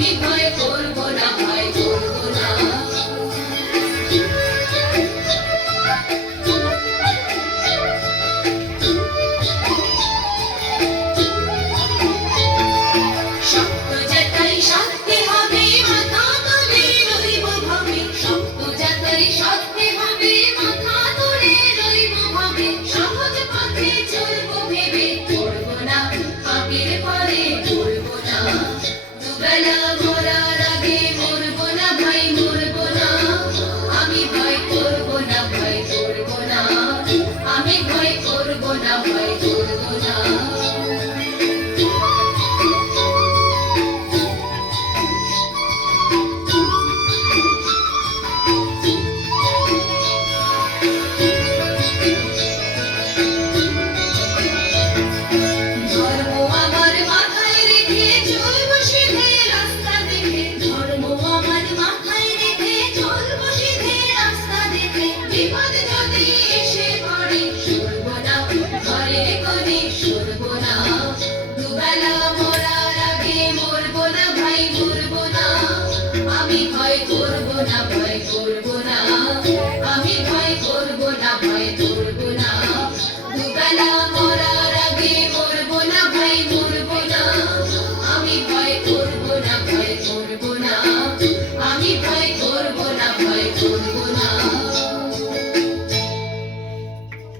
আমি ভয় করব না, ভয় করব না। শক্ত যেটাই শক্তি হবে, মাথা তুলে রইব ভাবে। শক্ত যেটাই শক্তি হবে, মাথা তুলে রইব ভাবে। সহজ পথে চলব ভেবে, পড়ব না পাপের পরে, পড়ব না। দুবেলা মরার আগে মরব না ভাই, মরব না। আমি ভয় করব না, ভয় করব না। আমি ভয় করব না, ভয় করব না। ধর্ম আমার মাথায় রেখে চলব সিধে রাস্তা দেখে। ধর্ম আমার মাথায় রেখে চলব সিধে রাস্তা দেখে। বিপদ যদি এসে পড়ে, সরব না ঘরের কোণে, সরব না। দুবেলা মরার আগে মরব না ভাই, মরব না। আমি ভয় করব না, ভয় করব না। আমি ভয় করব না, ভয় করব না। দুবেলা মরার